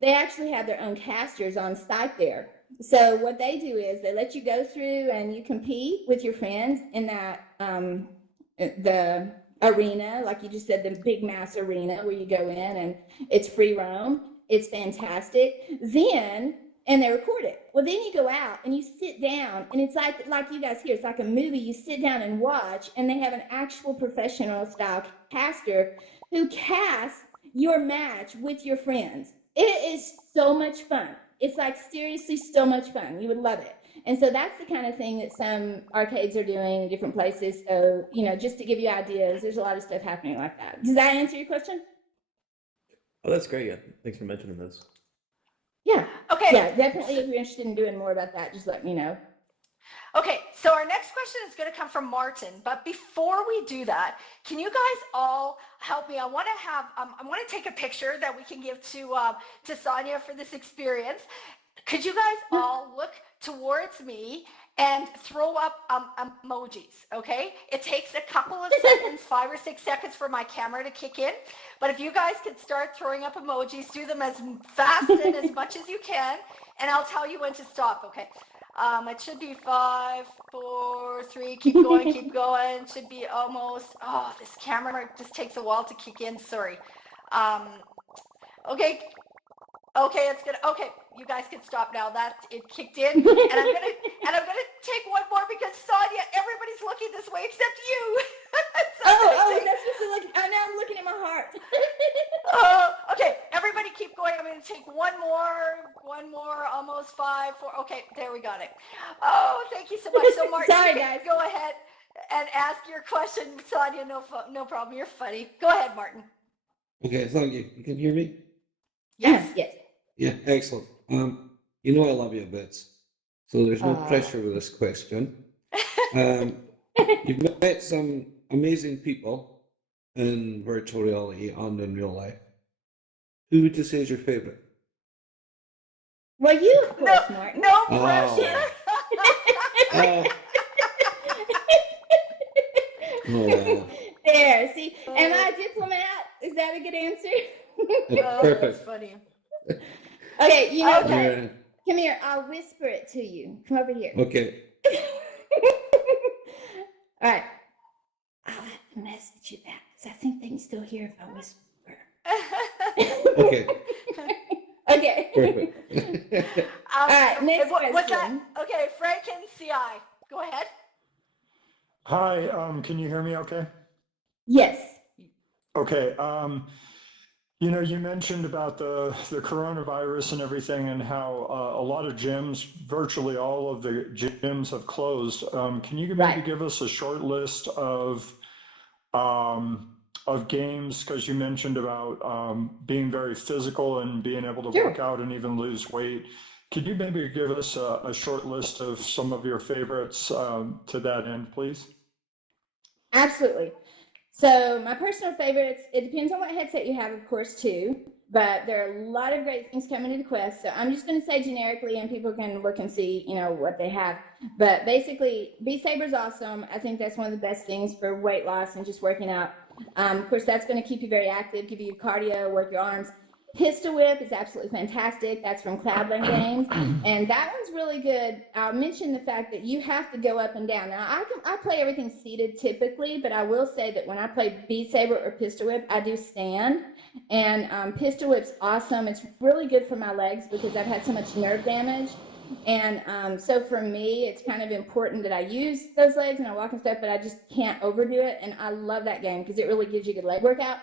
they actually have their own casters on site there. So what they do is they let you go through and you compete with your friends in that the arena, like you just said, the big mass arena where you go in and it's free roam. It's fantastic. Then and they record it. Well, then you go out and you sit down and it's like you guys hear, it's like a movie. You sit down and watch, and they have an actual professional style caster who casts your match with your friends. It is so much fun. It's like seriously so much fun. You would love it. And so that's the kind of thing that some arcades are doing in different places. So, just to give you ideas, there's a lot of stuff happening like that. Does that answer your question? Oh, that's great. Yeah. Thanks for mentioning this. Yeah. Okay. Yeah, definitely. If you're interested in doing more about that, just let me know. Okay, so our next question is going to come from Martin. But before we do that, can you guys all help me? I want to take a picture that we can give to Sonya for this experience. Could you guys all look towards me and throw up emojis? Okay, it takes a couple of seconds, 5 or 6 seconds, for my camera to kick in. But if you guys could start throwing up emojis, do them as fast and as much as you can, and I'll tell you when to stop. Okay. It should be 5, 4, 3. Keep going, keep going. Should be almost. Oh, this camera just takes a while to kick in. Sorry. Okay. Okay, it's gonna. Okay, you guys can stop now. That it kicked in, and I'm gonna take one more because Sonya, everybody's looking this way except you. Oh, that's just like. Oh, now I'm looking at my heart. Okay, everybody keep going. I'm going to take one more, almost 5, 4. Okay, there we got it. Oh, thank you so much. So Martin, Sorry, you can guys. go ahead and ask your question. Sonya, no problem. You're funny. Go ahead, Martin. Okay, thank you. You can hear me? Yes. Yes. Yeah, excellent. You know I love you a bit, so there's no pressure with this question. You've met some amazing people in virtual reality and in real life. Who would you say is your favorite? Well, you, of course, Martin. No pressure. There, see, am I a diplomat? Is that a good answer? Oh, Perfect. that's funny. Okay, you know Okay. what? Come here, I'll whisper it to you. Come over here. Okay. All right. I'll have to message you back because I think they can still hear if I whisper. Okay. Okay. Perfect. All right, next What's that? question. Okay, Franken CI. Go ahead. Hi, can you hear me okay? Yes. Okay, you mentioned about the coronavirus and everything and how a lot of gyms, virtually all of the gyms have closed. Can you maybe Right. give us a short list of games, because you mentioned about being very physical and being able to Sure. work out and even lose weight. Could you maybe give us a short list of some of your favorites to that end, please? Absolutely. So my personal favorites, it depends on what headset you have, of course, too. But there are a lot of great things coming to the Quest. So I'm just going to say generically, and people can look and see, what they have. But basically, Beat Saber's awesome. I think that's one of the best things for weight loss and just working out. Of course, that's going to keep you very active, give you cardio, work your arms. Pistol Whip is absolutely fantastic. That's from Cloudland Games, and that one's really good. I'll mention the fact that you have to go up and down. Now, I play everything seated typically, but I will say that when I play Beat Saber or Pistol Whip, I do stand. And Pistol Whip's awesome. It's really good for my legs because I've had so much nerve damage. And so for me, it's kind of important that I use those legs and I walk and stuff, but I just can't overdo it. And I love that game because it really gives you a good leg workout.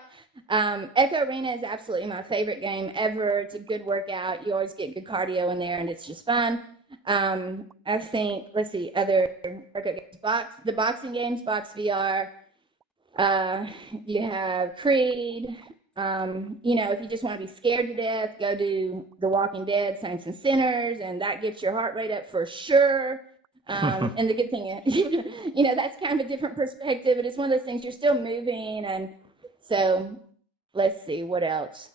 Echo Arena is absolutely my favorite game ever. It's a good workout. You always get good cardio in there and it's just fun. I think, let's see, other workout games, the boxing games, Box VR. You have Creed. If you just want to be scared to death, go do The Walking Dead, Saints and Sinners, and that gets your heart rate up for sure. And the good thing is, that's kind of a different perspective, but it's one of those things you're still moving. And so let's see, what else?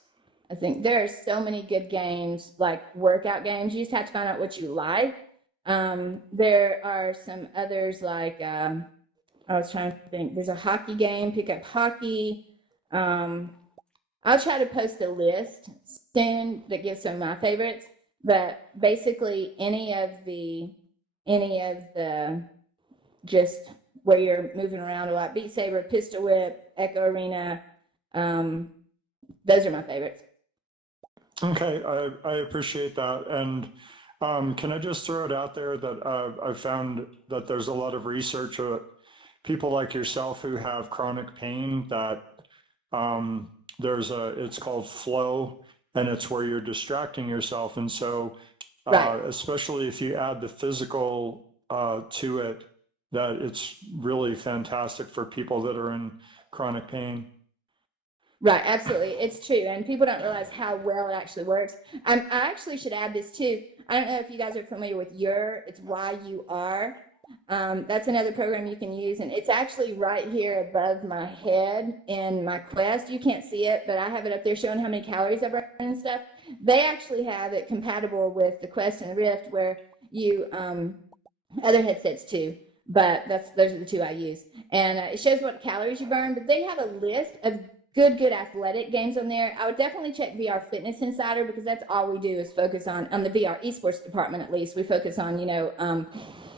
I think there are so many good games, like workout games. You just have to find out what you like. There are some others like, I was trying to think, there's a hockey game, pick up hockey. I'll try to post a list soon that gives some of my favorites, but basically any of the just where you're moving around a lot, Beat Saber, Pistol Whip, Echo Arena, those are my favorites. Okay, I appreciate that. And can I just throw it out there that I've found that there's a lot of research, people like yourself who have chronic pain, that it's called flow, and it's where you're distracting yourself. And so, Right. especially if you add the physical to it, that it's really fantastic for people that are in chronic pain. Right, absolutely. It's true. And people don't realize how well it actually works. I actually should add this too. I don't know if you guys are familiar with Your, it's YUR. That's another program you can use. And it's actually right here above my head in my Quest. You can't see it, but I have it up there showing how many calories I burn and stuff. They actually have it compatible with the Quest and the Rift where you, other headsets too, but those are the two I use. And it shows what calories you burn, but they have a list of good athletic games on there. I would definitely check VR Fitness Insider because that's all we do is focus on the VR esports department. At least we focus on the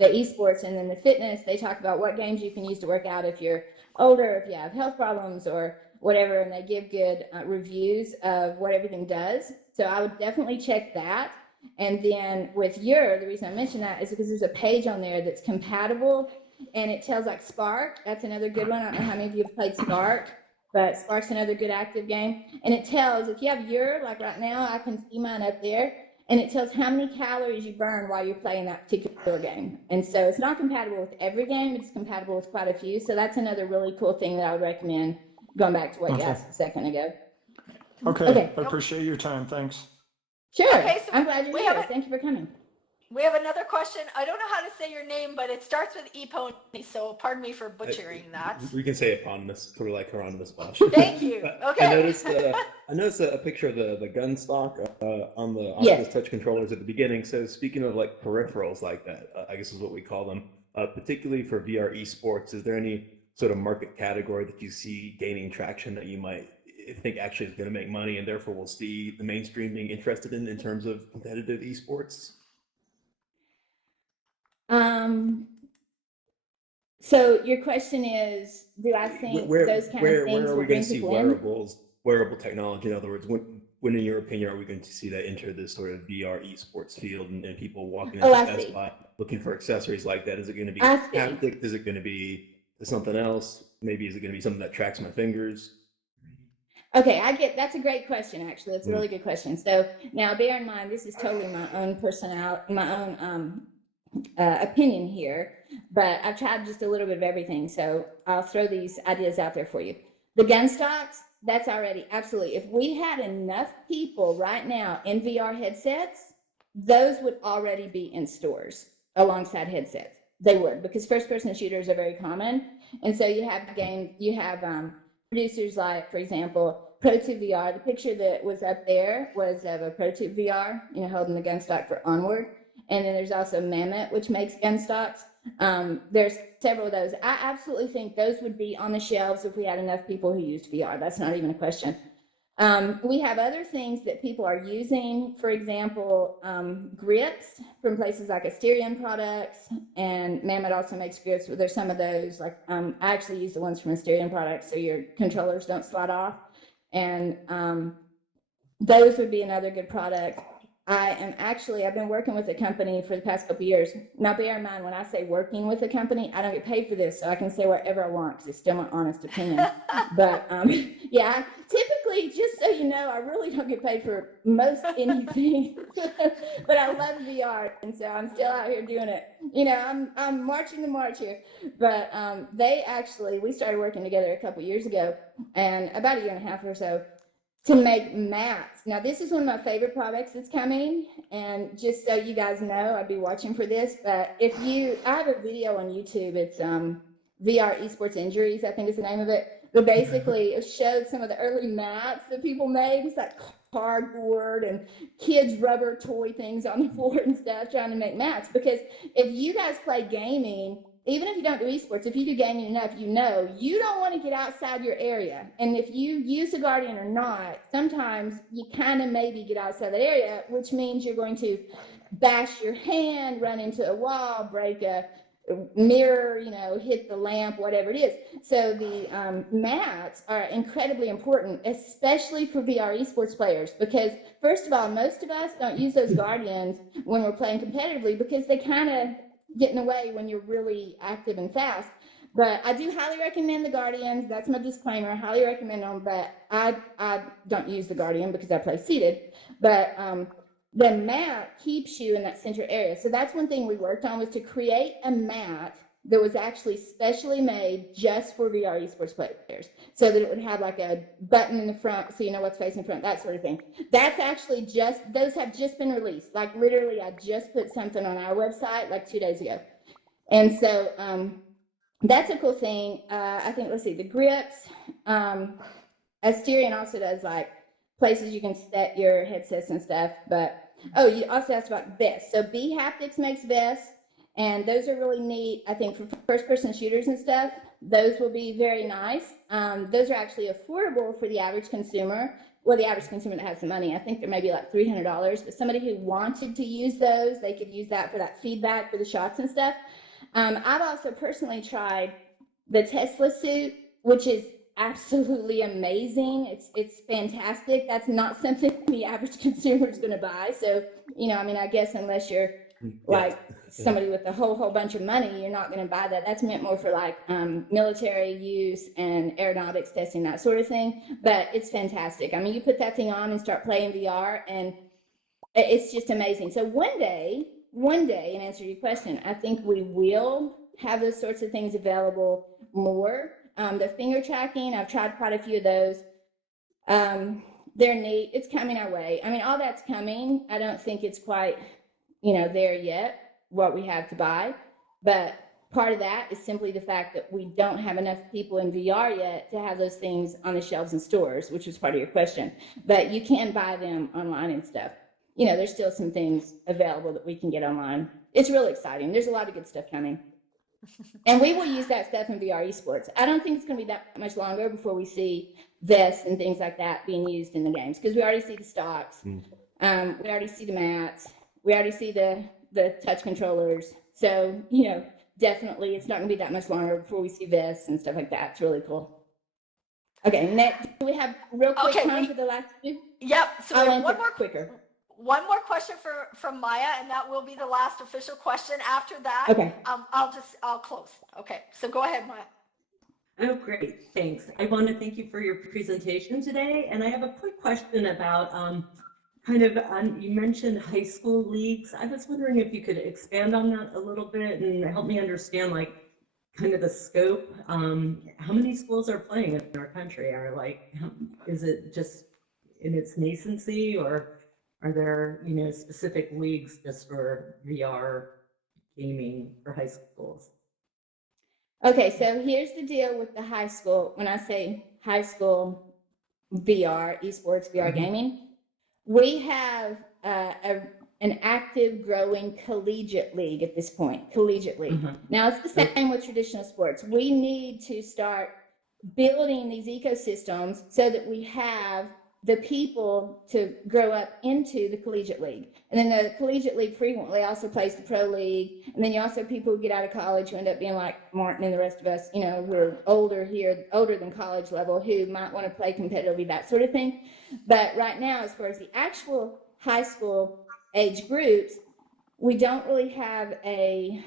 esports, and then the fitness. They talk about what games you can use to work out if you're older, if you have health problems or whatever, and they give good reviews of what everything does. So I would definitely check that. And then with Your, the reason I mention that is because there's a page on there that's compatible, and it tells like Spark. That's another good one. I don't know how many of you have played Spark, but Spark's another good active game. And it tells if you have Your, like right now, I can see mine up there, and it tells how many calories you burn while you're playing that particular game. And so it's not compatible with every game, it's compatible with quite a few. So that's another really cool thing that I would recommend, going back to what you Okay. asked a second ago. Okay. Okay. I appreciate your time. Thanks. Sure. Okay, so I'm glad you're we here. have Thank you for coming. We have another question. I don't know how to say your name, but it starts with E-Pony, so pardon me for butchering that. We can say eponymous, sort of like Hieronymus Bosch. Thank you. Okay. I noticed a picture of the gun stock on the Yes. Oculus Touch controllers at the beginning. So speaking of like peripherals like that, I guess is what we call them, particularly for VR esports, is there any sort of market category that you see gaining traction that you might think actually is going to make money and therefore we'll see the mainstream being interested in terms of competitive esports? So your question is, do I think those kind of things are will we going bring to see people in? wearable technology? In other words, when in your opinion are we going to see that enter this sort of VR esports field and people walking into I Best see. Buy looking for accessories like that? Is it going to be I see. haptic? Is it going to be something else? Maybe is it going to be something that tracks my fingers? Okay, that's a great question, actually. That's a really good question. So now bear in mind, this is totally my own personality, my own opinion here, but I've tried just a little bit of everything. So I'll throw these ideas out there for you. The gun stocks, that's already absolutely. If we had enough people right now in VR headsets, those would already be in stores alongside headsets. They would, because first-person shooters are very common, and so you have producers like, for example, ProTube VR. The picture that was up there was of a ProTube VR, holding the gun stock for Onward. And then there's also Mammoth, which makes gun stocks. There's several of those. I absolutely think those would be on the shelves if we had enough people who used VR. That's not even a question. We have other things that people are using, for example, grips from places like Asterion products, and Mammoth also makes grips. There's some of those, like I actually use the ones from Asterion products so your controllers don't slide off. And those would be another good product. I've been working with a company for the past couple of years. Now, bear in mind, when I say working with a company, I don't get paid for this, so I can say whatever I want because it's still my honest opinion. But yeah, typically, just so you know, I really don't get paid for most anything. But I love VR, and so I'm still out here doing it. I'm marching the march here. But we started working together a couple of years ago, and about a year and a half or so, to make mats. Now, this is one of my favorite products that's coming, and just so you guys know, I'd be watching for this, but I have a video on YouTube. It's VR Esports Injuries, I think is the name of it. But basically, it showed some of the early mats that people made. It's like cardboard and kids' rubber toy things on the floor and stuff, trying to make mats. Because if you guys play gaming, even if you don't do esports, if you do gaming enough, you don't want to get outside your area. And if you use the Guardian or not, sometimes you kind of maybe get outside that area, which means you're going to bash your hand, run into a wall, break a mirror, hit the lamp, whatever it is. So the mats are incredibly important, especially for VR esports players, because first of all, most of us don't use those Guardians when we're playing competitively because they kind of get in the way when you're really active and fast. But I do highly recommend the Guardians. That's my disclaimer. I highly recommend them, but I don't use the Guardian because I play seated. But the mat keeps you in that center area. So that's one thing we worked on, was to create a mat that was actually specially made just for VR esports players, so that it would have like a button in the front so you know what's facing front, that sort of thing. That's actually those have just been released. Like literally, I just put something on our website like 2 days ago. And so that's a cool thing. I think, let's see, the grips. Asterion also does like places you can set your headsets and stuff. But, oh, you also asked about vests. So B Haptics makes vests, and those are really neat. I think for first-person shooters and stuff, those will be very nice. Those are actually affordable for the average consumer. Well, the average consumer that has the money, I think they're maybe like $300. But somebody who wanted to use those, they could use that for that feedback for the shots and stuff. I've also personally tried the Tesla suit, which is absolutely amazing. It's fantastic. That's not something the average consumer is going to buy. So, you know, I mean, I guess unless you're like somebody with a whole bunch of money, you're not going to buy that. That's meant more for like military use and aeronautics testing, that sort of thing. But it's fantastic. I mean, you put that thing on and start playing VR, and it's just amazing. So one day, in answer to your question, I think we will have those sorts of things available more. The finger tracking, I've tried quite a few of those. They're neat. It's coming our way. I mean, all that's coming. I don't think it's quite, there yet, what we have to buy. But part of that is simply the fact that we don't have enough people in VR yet to have those things on the shelves in stores, which was part of your question. But you can buy them online and stuff. There's still some things available that we can get online. It's really exciting. There's a lot of good stuff coming. And we will use that stuff in VR esports. I don't think it's going to be that much longer before we see vests and things like that being used in the games, because we already see the stocks. We already see the mats. We already see the touch controllers. So, definitely it's not going to be that much longer before we see vests and stuff like that. It's really cool. Okay, next, do we have real quick time for the last two? Yep. So I'll one answer more quicker. One more question from Maya, and that will be the last official question. After that, okay. I'll close. Okay, so go ahead, Maya. Oh, great, thanks. I want to thank you for your presentation today, and I have a quick question about you mentioned high school leagues. I was wondering if you could expand on that a little bit and help me understand kind of the scope. How many schools are playing in our country? Is it just in its nascency, or are there, specific leagues just for VR gaming for high schools? Okay, so here's the deal with the high school. When I say high school VR, esports, VR gaming, we have an active, growing collegiate league at this point, collegiate league. Now, it's the same with traditional sports. We need to start building these ecosystems so that we have the people to grow up into the collegiate league. And then the collegiate league frequently also plays the pro league. And then you also have people who get out of college who end up being like Martin and the rest of us, who are older than college level, who might want to play competitively, that sort of thing. But right now, as far as the actual high school age groups, we don't really have a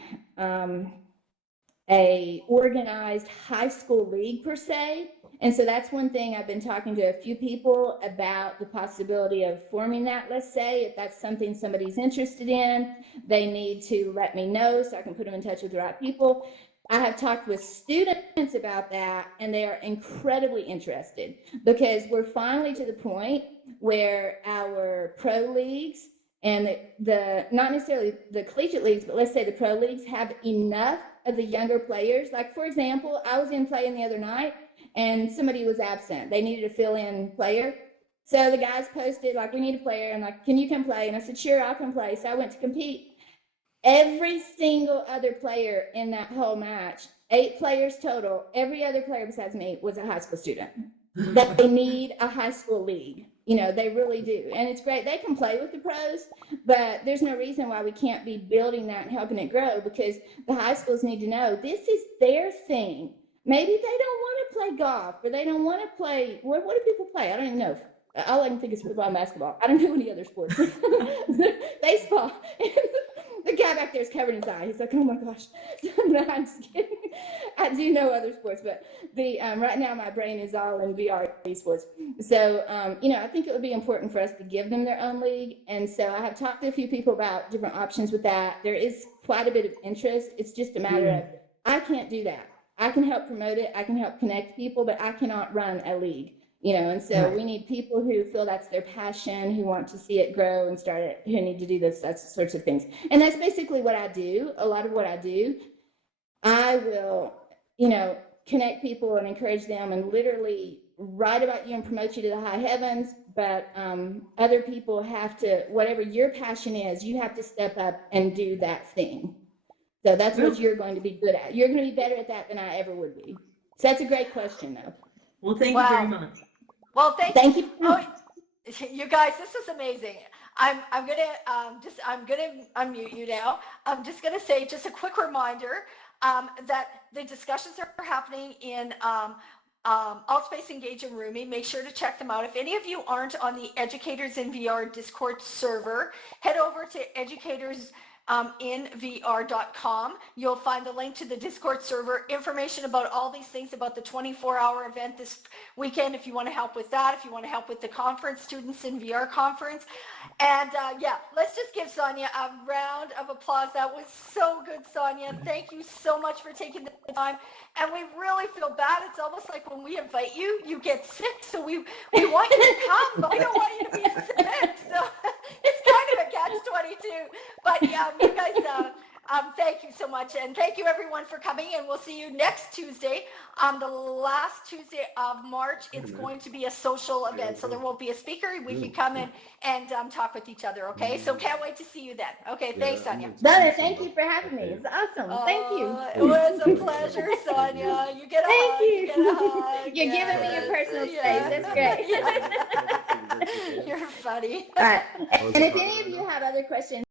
organized high school league per se. And so that's one thing I've been talking to a few people about, the possibility of forming that. Let's say if that's something somebody's interested in, they need to let me know so I can put them in touch with the right people. I have talked with students about that, and they are incredibly interested, because we're finally to the point where our pro leagues and the not necessarily the collegiate leagues, but let's say the pro leagues have enough of the younger players. Like, for example, I was in playing the other night and somebody was absent. They needed a fill-in player. So the guys posted, like, we need a player, and like, can you come play? And I said, sure, I'll come play. So I went to compete. Every single other player in that whole match, 8 players total, every other player besides me was a high school student. They need a high school league. They really do. And it's great. They can play with the pros, but there's no reason why we can't be building that and helping it grow, because the high schools need to know this is their thing. Maybe they don't want to play golf, or they don't want to play. What do people play? I don't even know. All I can think is football and basketball. I don't know any other sports. Baseball. The guy back there is covering his eye. He's like, oh my gosh. No, I'm just kidding. I do know other sports, but right now my brain is all in VR esports. So, I think it would be important for us to give them their own league. And so I have talked to a few people about different options with that. There is quite a bit of interest. It's just a matter of, I can't do that. I can help promote it. I can help connect people, but I cannot run a league, and so we need people who feel that's their passion, who want to see it grow and start it, who need to do those sorts of things. And that's basically what I do. A lot of what I do, I will, connect people and encourage them and literally write about you and promote you to the high heavens. But other people have to, whatever your passion is, you have to step up and do that thing. So that's what you're going to be good at. You're going to be better at that than I ever would be. So that's a great question, though. Well, thank you very much. Well, Thank you. Oh, you guys, this was amazing. I'm gonna unmute you now. I'm just gonna say just a quick reminder that the discussions are happening in Altspace Engage and Roomy. Make sure to check them out. If any of you aren't on the Educators in VR Discord server, head over to educators in VR.com. You'll find the link to the Discord server, information about all these things, about the 24-hour event this weekend, if you want to help with that, if you want to help with the conference, Students in VR conference. And yeah, let's just give Sonya a round of applause. That was so good, Sonya. Thank you so much for taking the time. And we really feel bad. It's almost like when we invite you, you get sick. So we want you to come, but we don't want you to be sick. So it's kind of a catch-22. But yeah, you guys, thank you so much. And thank you everyone for coming. And we'll see you next Tuesday. On the last Tuesday of March, it's going to be a social event. So there won't be a speaker. We can come in and talk with each other. Okay. So can't wait to see you then. Okay. Thanks, Sonya. Donna, thank you for having me. It's awesome. Thank you. It was a pleasure, Sonya. You get a hug. Thank you. You get a hug. You're giving me your personal space. That's great. You're funny. All right. And if any of you have other questions,